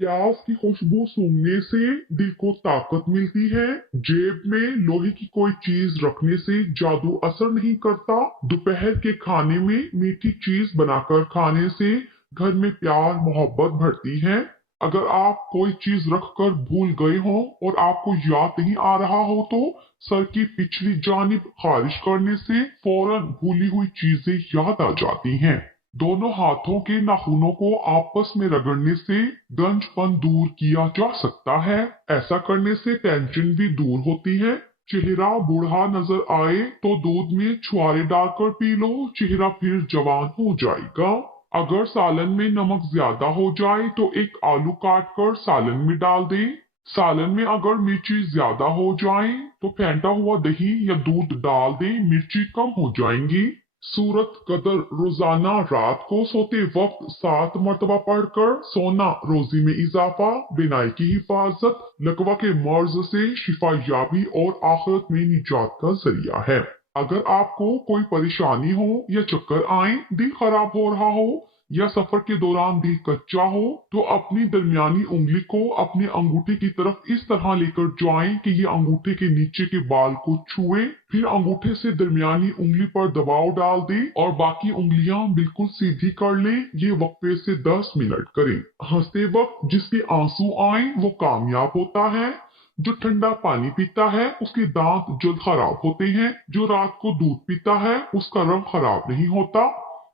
प्याज की खुशबू सूंघने से दिल को ताकत मिलती है। जेब में लोहे की कोई चीज रखने से जादू असर नहीं करता। दोपहर के खाने में मीठी चीज बनाकर खाने से घर में प्यार मोहब्बत बढ़ती है। अगर आप कोई चीज रखकर भूल गए हो और आपको याद नहीं आ रहा हो तो सर की पिछली जानिब खारिश करने से फौरन भूली हुई चीजें याद आ जाती हैं। दोनों हाथों के नाखूनों को आपस में रगड़ने से गंजपन दूर किया जा सकता है। ऐसा करने से टेंशन भी दूर होती है। चेहरा बूढ़ा नजर आए तो दूध में छुआरे डालकर पी लो, चेहरा फिर जवान हो जाएगा। अगर सालन में नमक ज्यादा हो जाए तो एक आलू काट कर सालन में डाल दें। सालन में अगर मिर्ची ज्यादा हो जाए तो फेंटा हुआ दही या दूध डाल दें, मिर्ची कम हो जाएंगी। सूरत कदर रोजाना रात को सोते वक्त 7 मरतबा पढ़कर सोना रोजी में इजाफा, बिनाई की हिफाजत, लकवा के मर्ज से शिफा याबी और आखिरत में निजात का जरिया है। अगर आपको कोई परेशानी हो या चक्कर आए, दिल खराब हो रहा हो या सफर के दौरान दिल कच्चा हो तो अपनी दरमियानी उंगली को अपने अंगूठे की तरफ इस तरह लेकर जाएं कि ये अंगूठे के नीचे के बाल को छुए, फिर अंगूठे से दरमियानी उंगली पर दबाव डाल दें और बाकी उंगलियां बिल्कुल सीधी कर लें। ये वक्फे से 10 मिनट करें। हंसते वक्त जिसके आंसू आए वो कामयाब होता है। जो ठंडा पानी पीता है उसके दांत जल्द खराब होते हैं। जो रात को दूध पीता है उसका रंग खराब नहीं होता।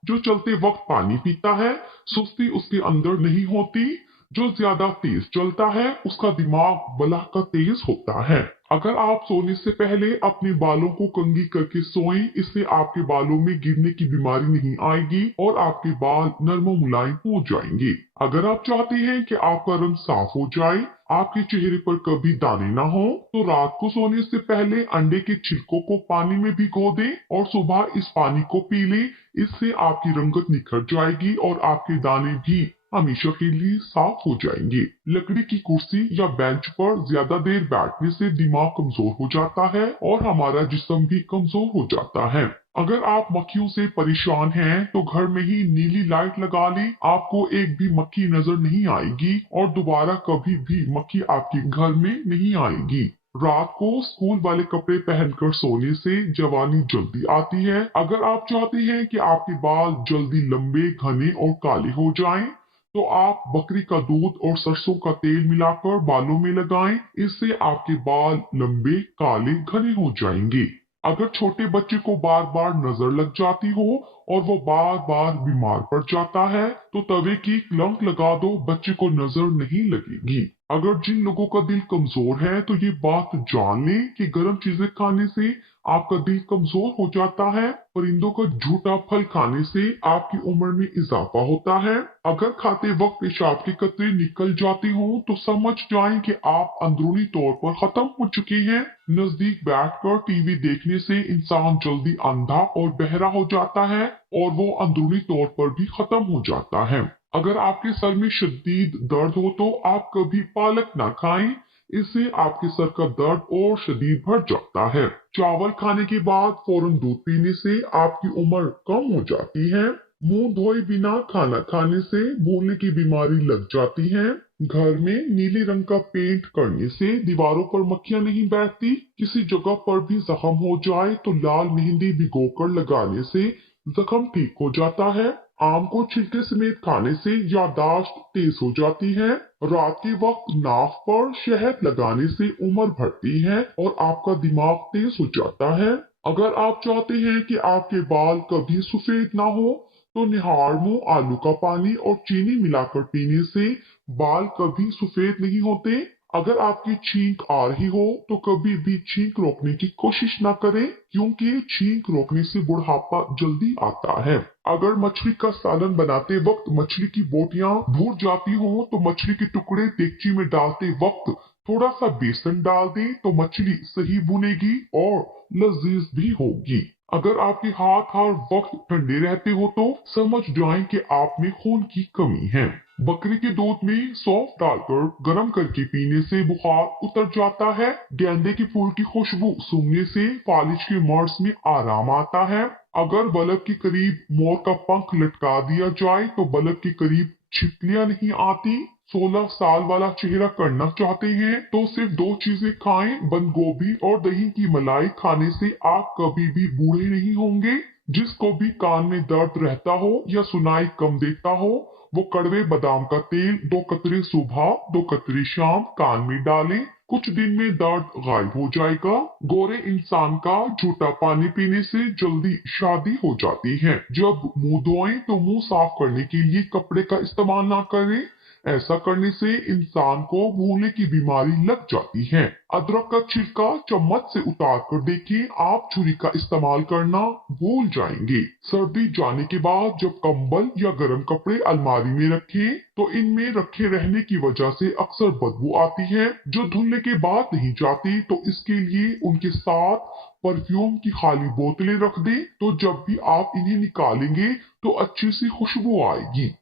जो चलते वक्त पानी पीता है सुस्ती उसके अंदर नहीं होती। जो ज्यादा तेज चलता है उसका दिमाग बला का तेज होता है। अगर आप सोने से पहले अपने बालों को कंघी करके सोएं, इससे आपके बालों में गिरने की बीमारी नहीं आएगी और आपके बाल नरम मुलायम हो जाएंगे। अगर आप चाहते हैं कि आपका रंग साफ हो जाए, आपके चेहरे पर कभी दाने ना हो, तो रात को सोने से पहले अंडे के छिलकों को पानी में भिगो दें और सुबह इस पानी को पी लें। इससे आपकी रंगत निखर जाएगी और आपके दाने भी हमेशा के लिए साफ हो जाएंगे। लकड़ी की कुर्सी या बेंच पर ज्यादा देर बैठने से दिमाग कमजोर हो जाता है और हमारा जिस्म भी कमजोर हो जाता है। अगर आप मक्खियों से परेशान हैं तो घर में ही नीली लाइट लगा लें, आपको एक भी मक्खी नजर नहीं आएगी और दोबारा कभी भी मक्खी आपके घर में नहीं आएगी। रात को स्कूल वाले कपड़े पहनकर सोने से जवानी जल्दी आती है। अगर आप चाहते हैं कि आपके बाल जल्दी लंबे, घने और काले हो जाएं, तो आप बकरी का दूध और सरसों का तेल मिलाकर बालों में लगाएं। इससे आपके बाल लंबे, काले, घने हो जाएंगे। अगर छोटे बच्चे को बार बार नजर लग जाती हो और वो बार बार बीमार पड़ जाता है तो तवे की लंक लगा दो, बच्चे को नजर नहीं लगेगी। अगर जिन लोगों का दिल कमजोर है तो ये बात जान लें कि गर्म चीजें खाने से आपका दिल कमजोर हो जाता है। परिंदों का झूठा फल खाने से आपकी उम्र में इजाफा होता है। अगर खाते वक्त पेशाब के कतरे निकल जाते हो तो समझ जाएं कि आप अंदरूनी तौर पर खत्म हो चुके हैं। नजदीक बैठकर टीवी देखने से इंसान जल्दी अंधा और बहरा हो जाता है और वो अंदरूनी तौर पर भी खत्म हो जाता है। अगर आपके सर में शदीद दर्द हो तो आप कभी पालक ना खाएं, इससे आपके सर का दर्द और शदीद बढ़ जाता है। चावल खाने के बाद फौरन दूध पीने से आपकी उम्र कम हो जाती है। मुंह धोए बिना खाना खाने से भूलने की बीमारी लग जाती है। घर में नीले रंग का पेंट करने से दीवारों पर मक्खियां नहीं बैठती। किसी जगह पर भी जख्म हो जाए तो लाल मेहंदी भिगोकर लगाने से जख्म ठीक हो जाता है। आम को छिलके समेत खाने से याददाश्त तेज हो जाती है। रात के वक्त नाक पर शहद लगाने से उम्र बढ़ती है और आपका दिमाग तेज हो जाता है। अगर आप चाहते हैं कि आपके बाल कभी सफेद ना हो तो निहार मुंह आलू का पानी और चीनी मिलाकर पीने से बाल कभी सफेद नहीं होते। अगर आपकी छींक आ रही हो तो कभी भी छींक रोकने की कोशिश ना करें, क्योंकि छींक रोकने से बुढ़ापा जल्दी आता है। अगर मछली का सालन बनाते वक्त मछली की बोटियां भून जाती हो तो मछली के टुकड़े देगची में डालते वक्त थोड़ा सा बेसन डाल दें तो मछली सही भुनेगी और लजीज भी होगी। अगर आपके हाथ हर वक्त ठंडे रहते हो तो समझ जाएं कि आप में खून की कमी है। बकरी के दूध में सौंफ डालकर गर्म करके पीने से बुखार उतर जाता है। गेंदे के फूल की खुशबू सूंघने से फालिज के मर्ज में आराम आता है। अगर बल्ब के करीब मोर का पंख लटका दिया जाए तो बल्ब के करीब छिपकलियां नहीं आती। 16 साल वाला चेहरा करना चाहते हैं तो सिर्फ दो चीजें खाएं, बंद गोभी और दही की मलाई खाने से आप कभी भी बूढ़े नहीं होंगे। जिसको भी कान में दर्द रहता हो या सुनाई कम देता हो, वो कड़वे बादाम का तेल 2 कतरे सुबह 2 कतरे शाम कान में डालें। कुछ दिन में दर्द गायब हो जाएगा। गोरे इंसान का झूठा पानी पीने से जल्दी शादी हो जाती है। जब मुंह धोएं तो मुंह साफ करने के लिए कपड़े का इस्तेमाल ना करें। ऐसा करने से इंसान को भूलने की बीमारी लग जाती है। अदरक का छिलका चम्मच से उतार कर देखें, आप छुरी का इस्तेमाल करना भूल जाएंगे। सर्दी जाने के बाद जब कंबल या गर्म कपड़े अलमारी में रखें तो इनमें रखे रहने की वजह से अक्सर बदबू आती है जो धुलने के बाद नहीं जाती, तो इसके लिए उनके साथ परफ्यूम की खाली बोतलें रख दें, तो जब भी आप इन्हें निकालेंगे तो अच्छी सी खुशबू आएगी।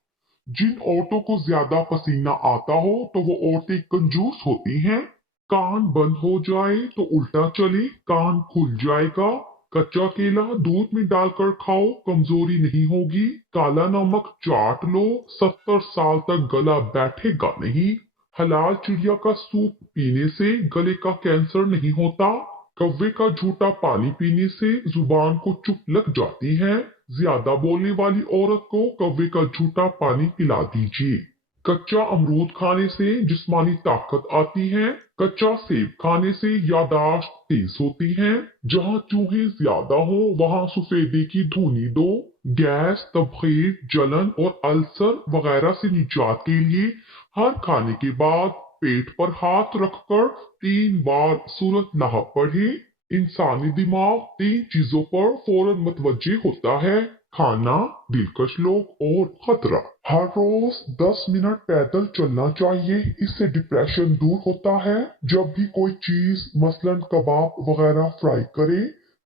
जिन औरतों को ज्यादा पसीना आता हो तो वो औरतें कंजूस होती हैं। कान बंद हो जाए तो उल्टा चले, कान खुल जाएगा। कच्चा केला दूध में डालकर खाओ, कमजोरी नहीं होगी। काला नमक चाट लो, 70 साल तक गला बैठेगा नहीं। हलाल चिड़िया का सूप पीने से गले का कैंसर नहीं होता। कौवे का झूठा पानी पीने से जुबान को चुप लग जाती है। ज्यादा बोलने वाली औरत को कौवे का झूठा पानी पिला दीजिए। कच्चा अमरूद खाने से जिस्मानी ताकत आती है। कच्चा सेब खाने से यादाश्त तेज होती है। जहाँ चूहे ज्यादा हो वहाँ सफेदे की धुनी दो। गैस, तबखीर, जलन और अल्सर वगैरह से निजात के लिए हर खाने के बाद पेट पर हाथ रखकर 3 बार सूरत लाह पढ़े। इंसानी दिमाग 3 चीजों पर फौरन मुतवज्जे होता है: खाना, दिलकश लोग और खतरा। हर रोज 10 मिनट पैदल चलना चाहिए, इससे डिप्रेशन दूर होता है। जब भी कोई चीज मसलन कबाब वगैरह फ्राई करे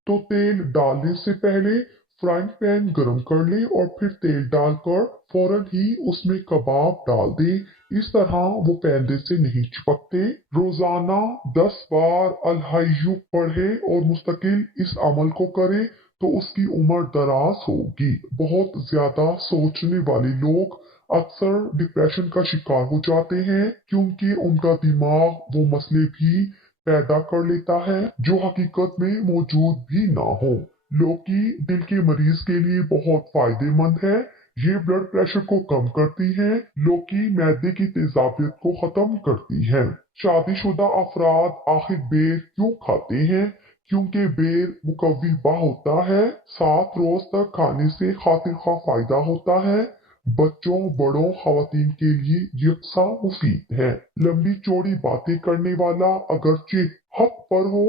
तो तेल डालने से पहले फ्राइंग पैन गरम कर ले और फिर तेल डालकर फौरन ही उसमें कबाब डाल दे। इस तरह वो पैंदे से नहीं चिपकते। रोजाना 10 बार अल हय्यु पढ़े और मुस्तकिल इस अमल को करे तो उसकी उम्र दराज होगी। बहुत ज्यादा सोचने वाले लोग अक्सर डिप्रेशन का शिकार हो जाते हैं क्योंकि उनका दिमाग वो मसले भी पैदा कर लेता है जो हकीकत में मौजूद भी ना हो। लौकी दिल के मरीज के लिए बहुत फायदेमंद है। ये ब्लड प्रेशर को कम करती है। लौकी मैदे की तेजाबियत को खत्म करती है। शादीशुदा अफराद आखिर बेर क्यों खाते हैं? क्योंकि बेर मुकव्वी बा होता है। 7 रोज तक खाने से खातिर खा फायदा होता है। बच्चों, बड़ों, खवातीन के लिए यकसा मुफीद है। लंबी चौड़ी बातें करने वाला अगरचे हक पर हो,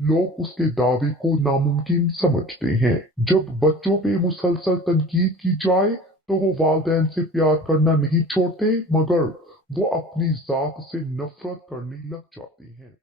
लोग उसके दावे को नामुमकिन समझते हैं। जब बच्चों पे मुसलसल तनकीद की जाए तो वो वालिदैन से प्यार करना नहीं छोड़ते, मगर वो अपनी जात से नफरत करने लग जाते हैं।